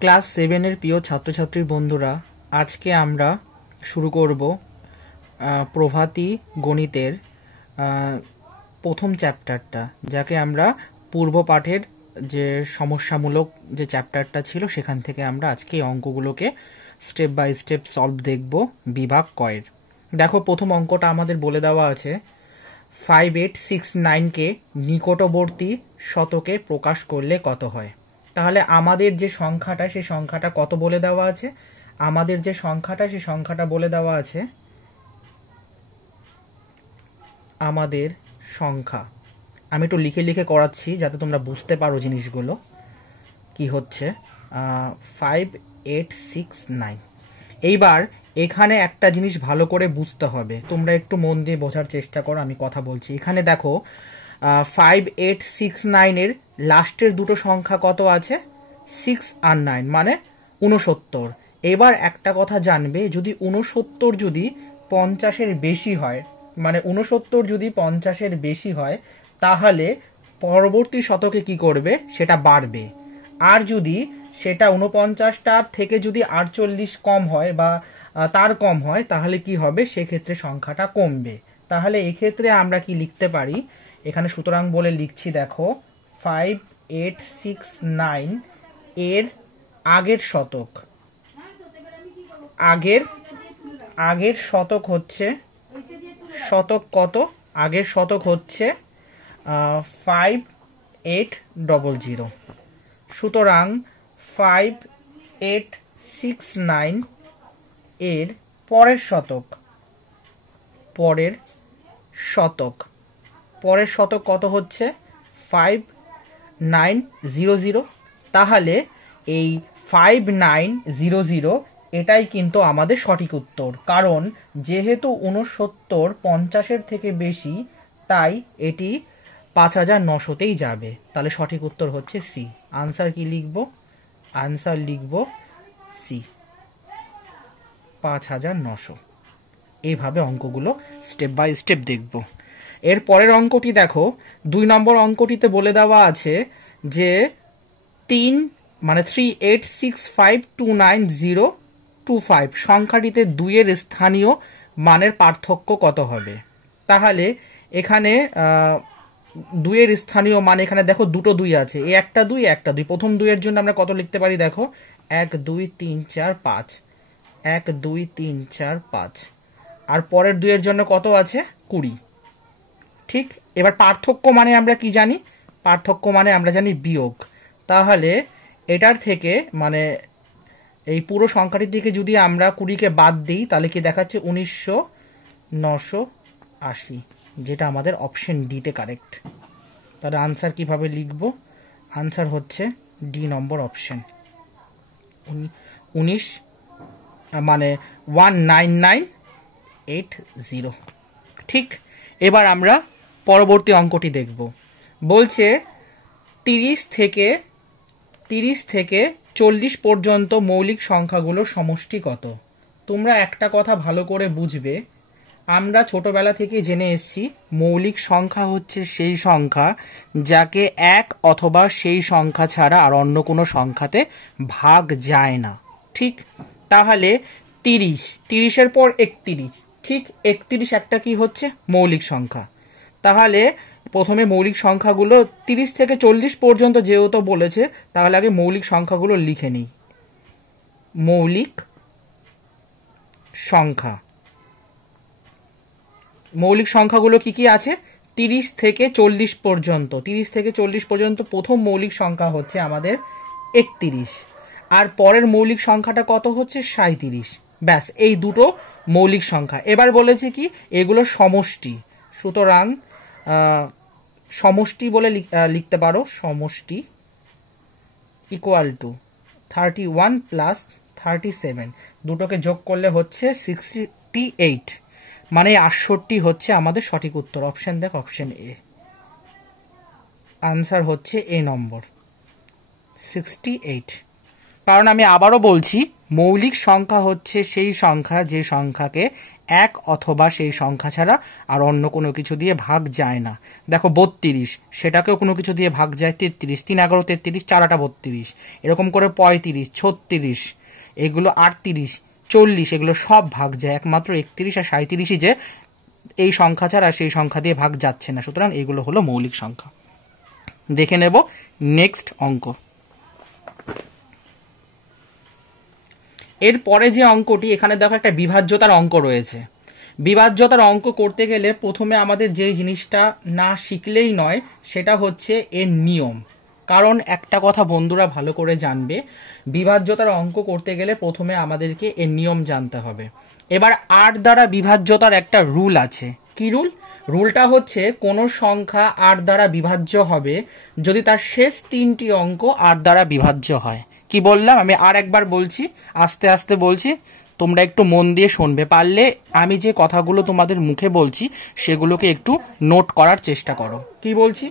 Class 7 এর প্রিয় ছাত্রছাত্রীর বন্ধুরা, আজকে আমরা শুরু করব প্রভাতী গণিতের প্রথম চ্যাপ্টারটা, যাকে আমরা পূর্ব পাঠের যে সমস্যামূলক যে চ্যাপ্টারটা ছিল সেখান থেকে আমরা আজকে এই অঙ্কগুলোকে স্টেপ বাই স্টেপ সলভ দেখব বিভাগ কয়ের। দেখো, প্রথম অঙ্কটা আমাদের বলে দেওয়া আছে 5869কে নিকটবর্তী শতকে প্রকাশ করলে কত হয়। তাহলে আমাদের যে সংখ্যাটা সেই সংখ্যাটা কত বলে দেওয়া আছে, আমাদের যে সংখ্যাটা সেই সংখ্যাটা বলে দেওয়া আছে, আমাদের সংখ্যা আমি একটু লিখে লিখে করাচ্ছি যাতে তোমরা বুঝতে পারো জিনিসগুলো কি হচ্ছে। 5869। এইবার এখানে একটা জিনিস ভালো করে বুঝতে হবে, তোমরা একটু মন দিয়ে বোঝার চেষ্টা করো, আমি কথা বলছি। এখানে দেখো 5869 এর লাস্টের দুটো সংখ্যা কত আছে, 6 আর 9, মানে 69। এবার একটা কথা জানবে, যদি 69 যদি 50-এর বেশি হয়, মানে 69 যদি 50-এর বেশি হয়, তাহলে পরবর্তী শতকে কি করবে, সেটা বাড়বে। আর যদি সেটা 49টার থেকে যদি 48 কম হয় বা তার কম হয়, তাহলে কি হবে, সেক্ষেত্রে সংখ্যাটা কমবে। তাহলে এক্ষেত্রে আমরা কি লিখতে পারি, এখানে সুতরাং বলে লিখছি, দেখো 5869 এর আগের শতক, আগের শতক হচ্ছে, শতক কত, আগের শতক হচ্ছে 5800। সুতরাং 5869 এর পরের শতক, পরের শতক কত হচ্ছে 5900। তাহলে এই 5900 এটাই কিন্তু আমাদের সঠিক উত্তর, কারণ যেহেতু 69 50-এর থেকে বেশি, তাই এটি 5900তেই যাবে। তাহলে সঠিক উত্তর হচ্ছে সি। আনসার কি লিখব, আনসার লিখব সি, 5900। এইভাবে অঙ্কগুলো স্টেপ বাই স্টেপ দেখব। এর পরের অঙ্কটি দেখো, 2 নম্বর অঙ্কটিতে বলে দেওয়া আছে যে 3865299025 সংখ্যাটিতে 2 এর স্থানীয় মানের পার্থক্য কত হবে। তাহলে এখানে 2 এর স্থানীয় মান, এখানে দেখো দুটো 2 আছে, এই একটা 2 একটা 2। প্রথম 2 এর জন্য আমরা কত লিখতে পারি, দেখো 1 2 3 4 5, 1 2 3 4 5। আর পরের 2 এর জন্য কত আছে, 20। ঠিক, এবার পার্থক্য মানে আমরা কি জানি, পার্থক্য মানে আমরা জানি বিয়োগ। তাহলে এটার থেকে, মানে এই পুরো সংখ্যাটির দিকে যদি আমরা 20কে বাদ দিই, তাহলে কি দেখাচ্ছে 19980, যেটা আমাদের অপশন ডিতে কারেক্ট। তাহলে আনসার কিভাবে লিখব, আনসার হচ্ছে ডি নম্বর অপশন, 19 মানে 19980। ঠিক, এবার আমরা পরবর্তী অঙ্কটি দেখব। বলছে 30 থেকে 40 পর্যন্ত মৌলিক সংখ্যাগুলোর সমষ্টি কত। তোমরা একটা কথা ভালো করে বুঝবে, আমরা ছোটবেলা থেকে জেনে এসেছি মৌলিক সংখ্যা হচ্ছে সেই সংখ্যা যাকে 1 অথবা সেই সংখ্যা ছাড়া আর অন্য কোনো সংখ্যাতে ভাগ যায় না। ঠিক, তাহলে 30-এর পর 31, ঠিক 31 একটা কি হচ্ছে, মৌলিক সংখ্যা। তাহলে প্রথমে মৌলিক সংখ্যাগুলো 30 থেকে 40 পর্যন্ত যেহেতু বলেছে, তাহলে আগে মৌলিক সংখ্যাগুলো লিখে নিই। মৌলিক সংখ্যা, মৌলিক সংখ্যাগুলো কি কি আছে, 30 থেকে 40 পর্যন্ত। 30 থেকে 40 পর্যন্ত প্রথম মৌলিক সংখ্যা হচ্ছে আমাদের 31, আর পরের মৌলিক সংখ্যাটা কত হচ্ছে 37। ব্যাস, এই দুটো মৌলিক সংখ্যা। এবার বলেছে কি, এগুলো সমষ্টি, সুতরাং সমষ্টি বলে লিখতে পারো, সমষ্টি ইকুয়াল টু 31 প্লাস 37, দুটোকে যোগ করলে হচ্ছে 68, মানে 68 হচ্ছে আমাদের সঠিক উত্তর। অপশন দেখ, অপশন এ, আনসার হচ্ছে এ নম্বর 68। কারণ আমি আবারও বলছি, মৌলিক সংখ্যা হচ্ছে সেই সংখ্যা যে সংখ্যাকে এক অথবা সেই সংখ্যা ছাড়া আর অন্য কোনো কিছু দিয়ে ভাগ যায় না। দেখো 32, সেটাকেও কোনো কিছু দিয়ে ভাগ যায় 33, 3 11 33, 4 8 32, এরকম করে 35, 36, এগুলো 38, 40, এগুলো সব ভাগ যায়, একমাত্র 31 আর 37ই যে এই সংখ্যা ছাড়া সেই সংখ্যা দিয়ে ভাগ যাচ্ছে না। সুতরাং এগুলো হলো মৌলিক সংখ্যা। দেখে নেব নেক্সট অঙ্ক। এরপরে যে অঙ্কটি, এখানে দেখো একটা বিভাজ্যতার অঙ্ক রয়েছে। বিভাজ্যতার অঙ্ক করতে গেলে প্রথমে আমাদের যে জিনিসটা না শিখলেই নয় সেটা হচ্ছে এর নিয়ম। কারণ একটা কথা বন্ধুরা ভালো করে জানবে, বিভাজ্যতার অঙ্ক করতে গেলে প্রথমে আমাদেরকে এর নিয়ম জানতে হবে। এবার 8 দ্বারা বিভাজ্যতার একটা রুল আছে। কি রুল? রুলটা হচ্ছে কোনো সংখ্যা 8 দ্বারা বিভাজ্য হবে যদি তার শেষ 3টি অঙ্ক 8 দ্বারা বিভাজ্য হয়। কি বললাম? আমি আর একবার বলছি, আস্তে আস্তে বলছি, তোমরা একটু মন দিয়ে শুনবে। পারলে আমি যে কথাগুলো তোমাদের মুখে বলছি সেগুলোকে একটু নোট করার চেষ্টা করো। কি বলছি?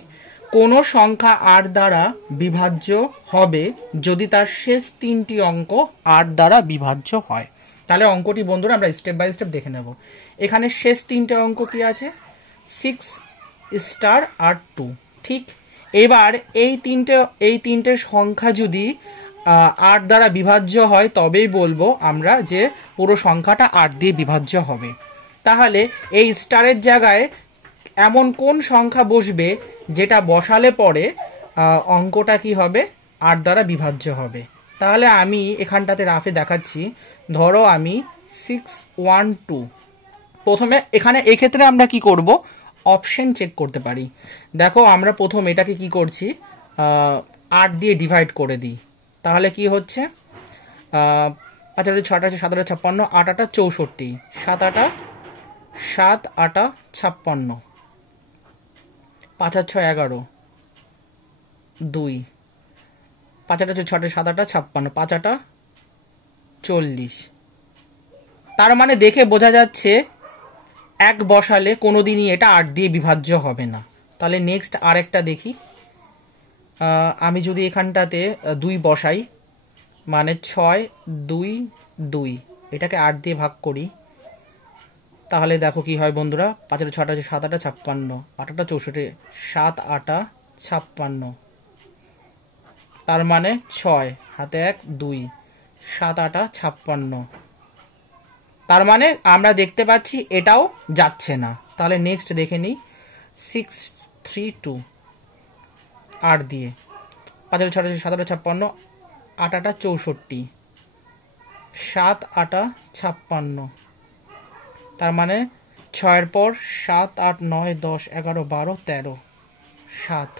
কোন সংখ্যা 8 দ্বারা বিভাজ্য হবে যদি তার শেষ 3টি অঙ্ক 8 দ্বারা বিভাজ্য হয়। তাহলে অঙ্কটি বন্ধুরা আমরা স্টেপ বাই স্টেপ দেখে নেব। এখানে শেষ 3টে অঙ্ক কি আছে? 6 স্টার আর 2। ঠিক, এবার এই তিনটে সংখ্যা যদি 8 দ্বারা বিভাজ্য হয় তবেই বলবো আমরা যে পুরো সংখ্যাটা 8 দিয়ে বিভাজ্য হবে। তাহলে এই স্টারের জায়গায় এমন কোন সংখ্যা বসবে যেটা বসালে পরে অঙ্কটা কি হবে? 8 দ্বারা বিভাজ্য হবে। তাহলে আমি এখানটাতে রাফে দেখাচ্ছি। ধরো আমি 612, প্রথমে এখানে এক্ষেত্রে আমরা কি করব? অপশন চেক করতে পারি। দেখো আমরা প্রথম এটাকে কি করছি, 8 দিয়ে ডিভাইড করে দিই। তাহলে কি হচ্ছে? 5 8 6 8 7 8 56, 8 8 64, 7 8 7 8 56, 5 আর 6 11, 2, 5 8 6 8 7 8 56, 5 8 40। তার মানে দেখে বোঝা যাচ্ছে এক বসালে কোনোদিনই এটা 8 দিয়ে বিভাজ্য হবে না। তাহলে নেক্সট আরেকটা দেখি। আমি যদি এখানটাতে 2 বসাই, মানে 6 2 2, এটাকে 8 দিয়ে ভাগ করি, তাহলে দেখো কি হয় বন্ধুরা? 5 6 8 7 8 56, 8 8 64, 7 8 56, তার মানে 6 হাতে 1 2, 7 8 56। তার মানে আমরা দেখতে পাচ্ছি এটাও যাচ্ছে না। তাহলে নেক্সট দেখে নিই। 6 3 2, 8 দিয়ে, 5 6 8 7 8 56, 8 8 64, 7 8 56, তার মানে 6 পর 7 8 9 10 11 12 13, 7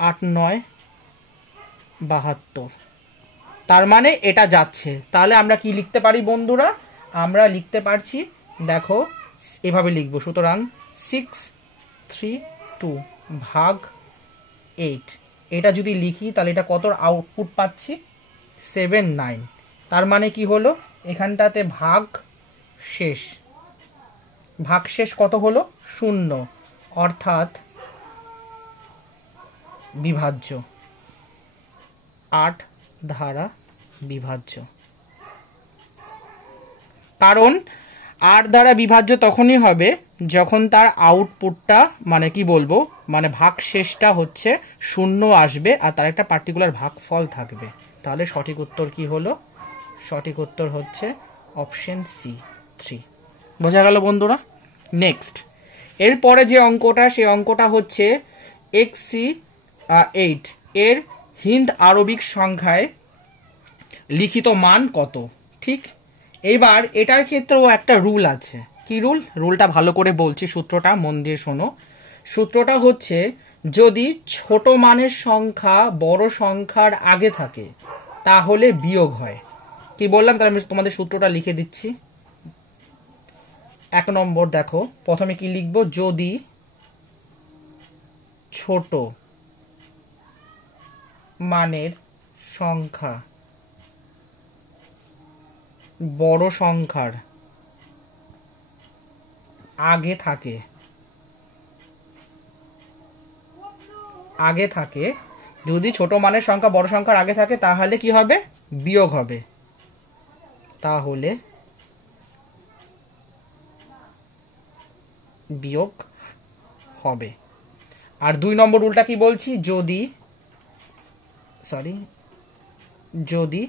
8 9 72। তার মানে এটা যাচ্ছে। তাহলে আমরা কি লিখতে পারি বন্ধুরা? আমরা লিখতে পারছি, দেখো এভাবে লিখবো। সুতরাং 6 3 2 ভাগ 8, এটা যদি লিখি তাহলে এটা কত আউটপুট পাচ্ছি? 7 9। তার মানে কি হলো? এখানটাতে ভাগ শেষ, ভাগ শেষ কত হলো? 0, অর্থাৎ বিভাজ্য, 8 দ্বারা বিভাজ্য। কারণ 8 দ্বারা বিভাজ্য তখনই হবে যখন তার আউটপুটটা, মানে কি বলবো, মানে ভাগ শেষটা হচ্ছে 0 আসবে আর তার একটা পার্টিকুলার ভাগফল থাকবে। তাহলে সঠিক উত্তর কি হলো? সঠিক উত্তর হচ্ছে অপশন সি 3। বোঝা গেল বন্ধুরা? নেক্সট এরপরে যে অঙ্কটা, সেই অঙ্কটা হচ্ছে XC8 এর হিন্দ আরবিক সংখ্যায় লিখিত মান কত? ঠিক, এবার এটার ক্ষেত্রেও একটা রুল আছে। কি রুল? রুলটা ভালো করে বলছি, সূত্রটা মন দিয়ে শোনো। সূত্রটা হচ্ছে যদি ছোট মানের সংখ্যা বড় সংখ্যার আগে থাকে তাহলে বিয়োগ হয়। কি বললাম? তাহলে আমি তোমাদের সূত্রটা লিখে দিচ্ছি। 1 নম্বর দেখো, প্রথমে কি লিখবো? যদি ছোট মানের সংখ্যা বড় সংখ্যার আগে থাকে, যদি ছোট মানের সংখ্যা বড় সংখ্যার আগে থাকে তাহলে কি হবে? বিয়োগ হবে। তাহলে বিয়োগ হবে। আর 2 নম্বর রুলটা কি বলছি, যদি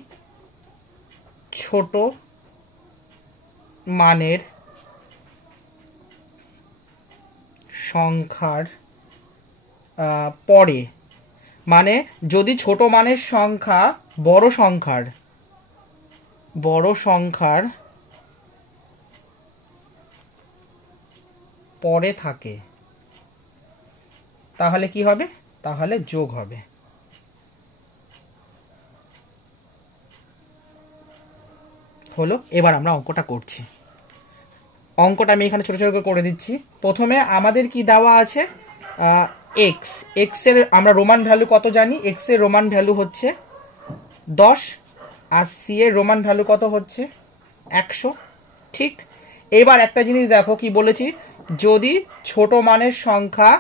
ছোট মানের সংখ্যার পরে, মানে যদি ছোট মানের সংখ্যা বড় সংখ্যার পরে থাকে, তাহলে কি হবে, তাহলে যোগ হবে। হলো, এবার আমরা অঙ্কটা করছি। অঙ্কটা আমি এখানে ছোট ছোট করে দিচ্ছি। প্রথমে আমাদের কি দেওয়া আছে, এক্স এর আমরা রোমান ভ্যালু কত জানি, এক্স এর রোমান ভ্যালু হচ্ছে 10, আর সি এর রোমান ভ্যালু কত হচ্ছে 100। ঠিক, এবার একটা জিনিস দেখো কি বলেছি, যদি ছোট মানের সংখ্যা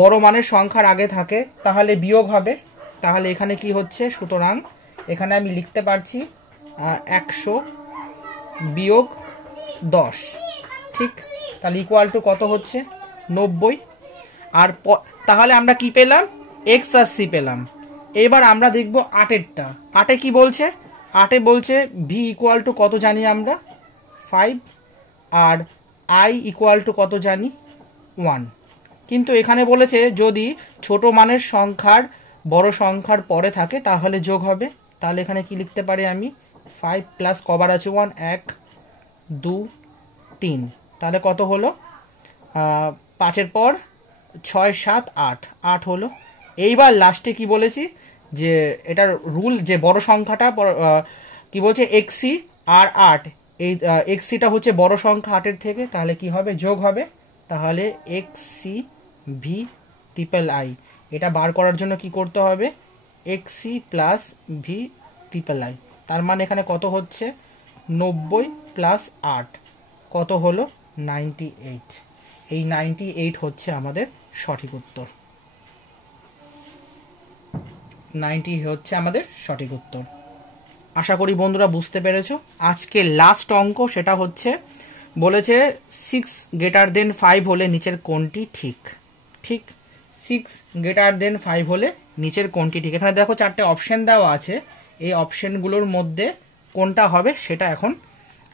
বড় মানের সংখ্যার আগে থাকে তাহলে বিয়োগ হবে। তাহলে এখানে কি হচ্ছে, সুতরাং এখানে আমি লিখতে পারছি 100 বিয়োগ 10। ঠিক, তাহলে ইকুয়াল টু কত হচ্ছে 90। আর তাহলে আমরা কি পেলাম, এক্স আর সি পেলাম। এবার আমরা দেখব 8এরটা। 8এ কি বলছে, 8এ বলছে ভি ইকুয়াল টু কত জানি আমরা 5, আর আই ইকুয়াল টু কত জানি 1। কিন্তু এখানে বলেছে যদি ছোট মানের সংখ্যার বড় সংখ্যার পরে থাকে তাহলে যোগ হবে। তাহলে এখানে কি লিখতে পারি আমি, 5 প্লাস কবার আছে 1, 1 2 3, তাহলে কত হলো 5-এর পর 6 7 8, 8 হলো। এইবার লাস্টে কি বলেছি, যে এটার রুল, যে বড় সংখ্যাটা কি বলছে এক্সি আর 8, এই এক্সিটা হচ্ছে বড় সংখ্যা 8-এর থেকে, তাহলে কি হবে, যোগ হবে। তাহলে এক্সি ভি ট্রিপল আই, এটা বার করার জন্য কি করতে হবে, এক্সি প্লাস ভি ট্রিপল আই, তার মানে এখানে কত হচ্ছে 90 প্লাস 8 কত হলো 98। এই 98 হচ্ছে আমাদের সঠিক উত্তর। 90 হচ্ছে আমাদের সঠিক উত্তর। আশা করি বন্ধুরা বুঝতে পেরেছো। আজকে লাস্ট অঙ্ক, সেটা হচ্ছে বলেছে 6 গ্রেটার দেন 5 হলে নিচের কোনটি ঠিক। ঠিক, 6 গ্রেটার দেন 5 হলে নিচের কোনটি ঠিক। এখানে দেখো 4টে অপশন দেওয়া আছে, এই অপশনগুলোর মধ্যে কোনটা হবে সেটা এখন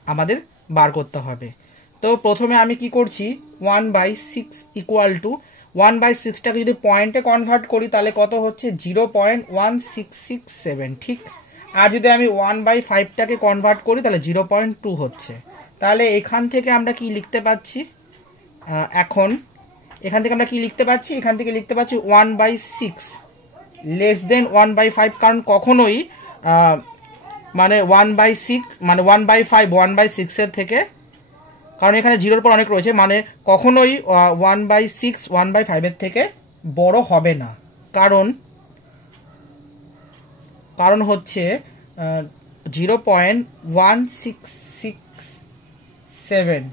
আমাদের বার করতে হবে। তো প্রথমে আমি কি করছি, 1/6 ইকুয়াল টু 1/6টাকে যদি পয়েন্টে কনভার্ট করি তাহলে কত হচ্ছে 0.1667। ঠিক, আর যদি আমি 1/5টাকে কনভার্ট করি তাহলে 0.2 হচ্ছে। তাহলে এখান থেকে আমরা কি লিখতে পাচ্ছি, এখান থেকে আমরা কি লিখতে পাচ্ছি, এখান থেকে লিখতে পাচ্ছি 1/6 লেস দেন 1/5, কারণ কখনোই মানে 1/6 মানে 1/5 1/6 এর থেকে, কারণ এখানে 0-র পর অনেক রয়েছে, মানে কখনোই 1/6 1/5 এর থেকে বড় হবে না। কারণ হচ্ছে 0.1667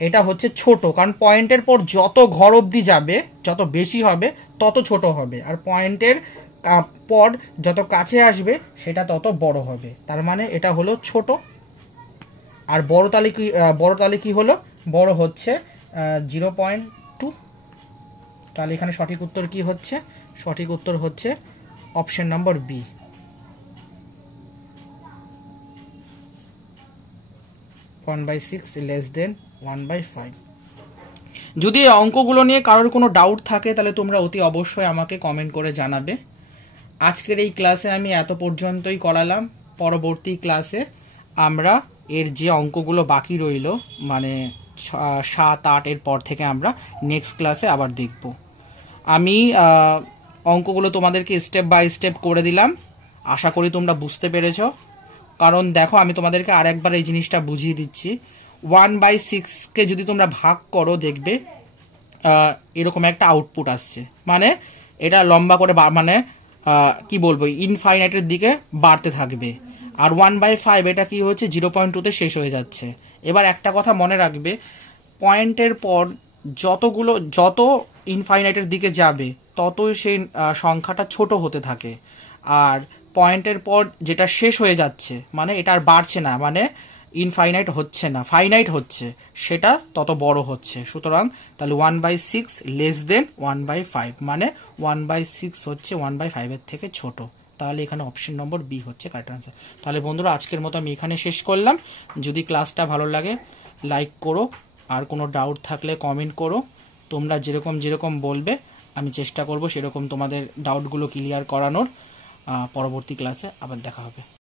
এটা হচ্ছে ছোট, কারণ পয়েন্টের পর যত ঘর অবধি যাবে, যত বেশি হবে তত ছোট হবে, আর পয়েন্টের পর যত কাছে আসবে সেটা তত বড় হবে, তার মানে এটা হলো ছোট। আর বড় তালে কি হলো, বড় হচ্ছে 0.2। তাহলে এখানে সঠিক উত্তর কি হচ্ছে, সঠিক উত্তর হচ্ছে option number B, 1/6 less than 1/5। যদি এই অঙ্কগুলো নিয়ে কারোর কোনো ডাউট থাকে তাহলে তোমরা অতি অবশ্যই আমাকে কমেন্ট করে জানাবে। আজকের এই ক্লাসে আমি এত পর্যন্তই করালাম। পরবর্তী ক্লাসে আমরা এর যে অঙ্কগুলো বাকি রইল, মানে 7 8 এর পর থেকে আমরা নেক্সট ক্লাসে আবার দেখব। আমি অঙ্কগুলো তোমাদেরকে স্টেপ বাই স্টেপ করে দিলাম, আশা করি তোমরা বুঝতে পেরেছ। কারণ দেখো আমি তোমাদেরকে আরেকবার এই জিনিসটা বুঝিয়ে দিচ্ছি, 1/6কে যদি তোমরা ভাগ করো দেখবে এরকম একটা আউটপুট আসছে, মানে এটা লম্বা করে মানে কি বলবো ইনফাইনাইটের দিকে বাড়তে থাকবে। আর 1/5 এটা কি হচ্ছে 0.2তে শেষ হয়ে যাচ্ছে। এবার একটা কথা মনে রাখবে, পয়েন্টের পর যত ইনফাইনাইটের দিকে যাবে ততই সেই সংখ্যাটা ছোট হতে থাকে, আর পয়েন্টের পর যেটা শেষ হয়ে যাচ্ছে মানে এটা আর বাড়ছে না, মানে ইনফাইনাইট হচ্ছে না, ফাইনাইট হচ্ছে, সেটা তত বড় হচ্ছে। সুতরাং তাহলে 1/6 লেস দেন 1/5, মানে 1/6 হচ্ছে 1/5 এর থেকে ছোট। তাহলে এখানে অপশন নম্বর বি হচ্ছে কারেক্ট আনসার। তাহলে বন্ধুরা আজকের মতো আমি এখানে শেষ করলাম। যদি ক্লাসটা ভালো লাগে লাইক করো, আর কোনো ডাউট থাকলে কমেন্ট করো। তোমরা যেরকম বলবে আমি চেষ্টা করব সেরকম তোমাদের ডাউটগুলো ক্লিয়ার করানোর। পরবর্তী ক্লাসে আবার দেখা হবে।